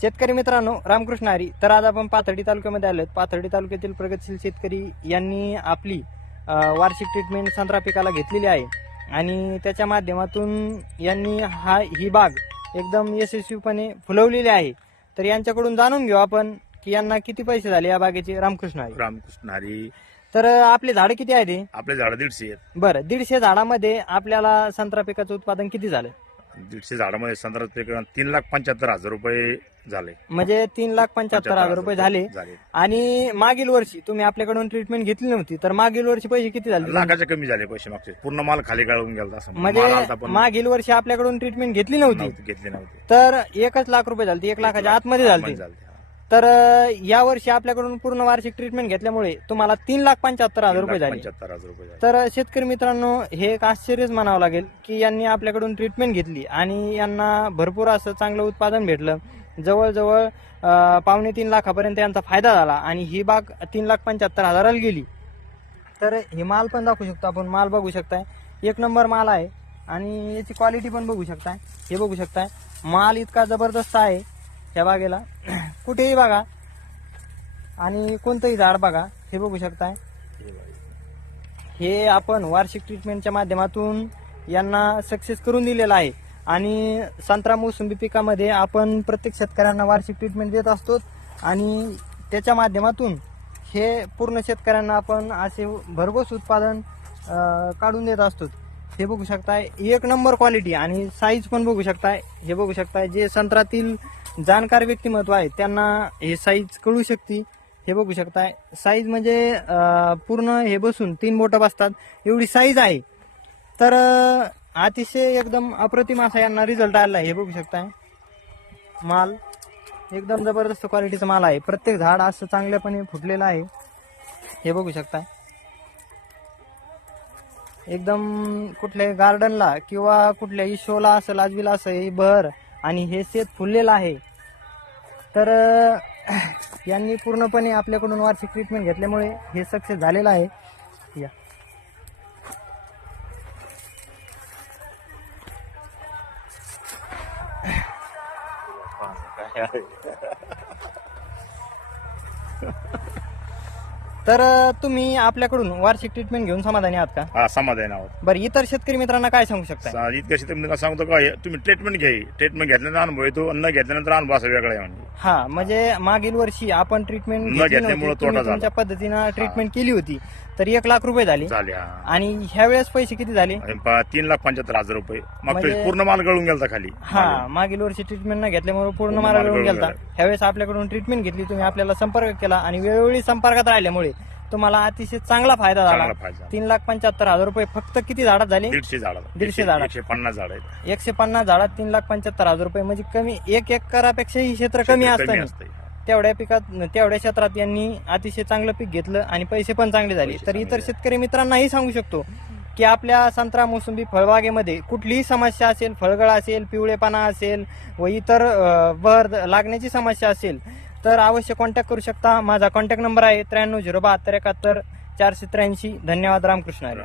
शेतकरी मित्रांनो रामकृष्ण हरी. तर आज आपण पाथर्डी तालुक्यामध्ये आलो पाथर्डी तालुक्यातील प्रगतशील शेतकरी यांनी आपली वार्षिक ट्रीटमेंट संत्रा पिकाला घेतलेली आहे. आणि त्याच्या माध्यमातून यांनी हा ही बाग एकदम यशस्वीपणे फुलवलेली आहे. तर यांच्याकडून जाणून घेऊ आपण की यांना किती पैसे झाले या बागेचे रामकृष्ण हरी. रामकृष्ण हरी. तर आपले झाडं किती आहे ते? आपले झाड दीडशे आहेत. बरं दीडशे झाडामध्ये आपल्याला संत्रा पिकाचं उत्पादन किती झालं? दीडशे झाडामध्ये संत्रा पीक तीन लाख पंच्याहत्तर हजार रुपये झाले. म्हणजे तीन लाख पंच्याहत्तर हजार रुपये झाले. झाले. आणि मागील वर्षी तुम्ही आपल्याकडून ट्रीटमेंट घेतली नव्हती तर मागील वर्षी पैसे किती झाले? लाखाच्या कमी झाले पैसे मागचे. पूर्ण माल खाली गाळून गेला असं माल म्हणजे पण मागील वर्षी आपल्याकडून ट्रीटमेंट घेतली नव्हती? नव्हते घेतले नव्हते. तर एकच लाख रुपये झाले एक लाखाच्या आतमध्ये झाले. झालते, हा. तर अं, या वर्षी आपल्याकडून पूर्ण वार्षिक ट्रीटमेंट घेतल्यामुळे तुम्हाला तीन लाख पंच्याहत्तर हजार रुपये झाले. पंच्याहत्तर हजार रुपये झाले. तर शेतकरी मित्रांनो हे एक आश्चर्यच म्हणावं लागेल की यांनी आपल्याकडून ट्रीटमेंट घेतली आणि यांना भरपूर असं चांगलं उत्पादन भेटलं. जवळजवळ अं, पावणे तीन लाखापर्यंत यांचा फायदा झाला आणि ही बाग तीन लाख पंच्याहत्तर हजाराला गेली. तर हे माल पण दाखवू शकतो आपण. माल बघू शकताय. एक नंबर माल आहे आणि याची क्वालिटी पण बघू शकताय. हे बघू शकताय. माल इतका जबरदस्त आहे या बागेला. कुठेही बघा. आणि कोणतंही झाड बघा हे बघू शकताय. हे हे आपण वार्षिक ट्रीटमेंटच्या माध्यमातून यांना सक्सेस करून दिलेलं आहे. आणि संत्रा मोसंबी पिकामध्ये आपण प्रत्येक शेतकऱ्यांना वार्षिक ट्रीटमेंट देत असतो. आणि त्याच्या माध्यमातून हे पूर्ण शेतकऱ्यांना आपण असे भरघोस उत्पादन काढून देत असतो. हे बघू शकताय. एक नंबर क्वालिटी आणि साईज पण बघू शकताय. हे बघू शकताय जे संत्रातील जाणकार व्यक्तिमत्व आहे त्यांना हे साईज कळू शकते. हे बघू शकताय. साईज म्हणजे पूर्ण हे बसून तीन बोटं बसतात. एवढी साईज आहे. तर अतिशय एकदम अप्रतिम असा यांना रिझल्ट आला आहे. हे बघू शकताय. माल. एकदम जबरदस्त क्वालिटीचा माल आहे. प्रत्येक झाड असं चांगल्यापणे फुटलेलं आहे. हे बघू शकताय. एकदम कुठल्याही गार्डनला किंवा कुठल्याही शोला असं लाजवीला असं ही बहर आणि हे शेत फुललेलं आहे. तर यांनी पूर्णपणे आपल्याकडून वार्षिक ट्रीटमेंट घेतल्यामुळे हे सक्सेस झालेलं आहे. या. तर तुम्ही आपल्याकडून वार्षिक ट्रीटमेंट घेऊन समाधानी आहात का? हा समाधान आहोत. बरं इतर शेतकरी मित्रांना काय सांगू शकता सा- इतक्या शेतकरी सांगतो का हे तुम्ही ट्रीटमेंट घ्या ट्रीटमेंट घेतल्यानंतर अनुभव येतो न घेतल्यानंतर अनुभव असा वेगळा आहे म्हणजे हा म्हणजे मागील वर्षी आपण ट्रीटमेंट न घेतली घेतल्यामुळं नव्हती तोटा तुम्ही झाला. तुमच्या पद्धतीनं ट्रीटमेंट केली होती. तर एक लाख रुपये झाले. झाले हा. आणि ह्या वेळेस पैसे किती झाले? आणि पा- तीन लाख पंच्याहत्तर हजार रुपये. म्हणजे- पूर्ण माल गळून गेलता खाली. हा मागील वर्षी ट्रीटमेंट न घेतल्यामुळे पूर्ण माल गळून गेलता. गेला. ह्यावेळेस आपल्याकडून ट्रीटमेंट घेतली तुम्ही आपल्याला संपर्क केला आणि वेळोवेळी संपर्कात राहिल्यामुळे तुम्हाला अतिशय चांगला फायदा झाला. चांगला फायदा तीन लाख पंच्याहत्तर हजार रुपये फक्त किती झाडात झाले? दीडशे झाड दीडशे झाडं. एकशे पन्नास झाड आहेत. एकशे पन्नास झाडात तीन लाख पंच्याहत्तर हजार रुपये. म्हणजे कमी एक एकरापेक्षा ही क्षेत्र कमी क्षेत्र असतं असतंय. तेवढ्या पिकात तेवढ्या क्षेत्रात यांनी अतिशय चांगलं पीक घेतलं आणि पैसे पण चांगले झाले. पैसे तर चांगले इतर झाले. शेतकरी मित्रांनाही सांगू शकतो की आपल्या संत्रा मोसंबी फळबागेमध्ये कुठलीही समस्या असेल फळगळ असेल पिवळेपणा असेल व इतर अं, बहर लागण्याची समस्या असेल तर अवश्य कॉन्टॅक्ट करू शकता माझा कॉन्टॅक्ट नंबर आहे त्र्याण्णव झिरो बहात्तर एकाहत्तर चारशे त्र्याऐंशी धन्यवाद रामकृष्ण हरी.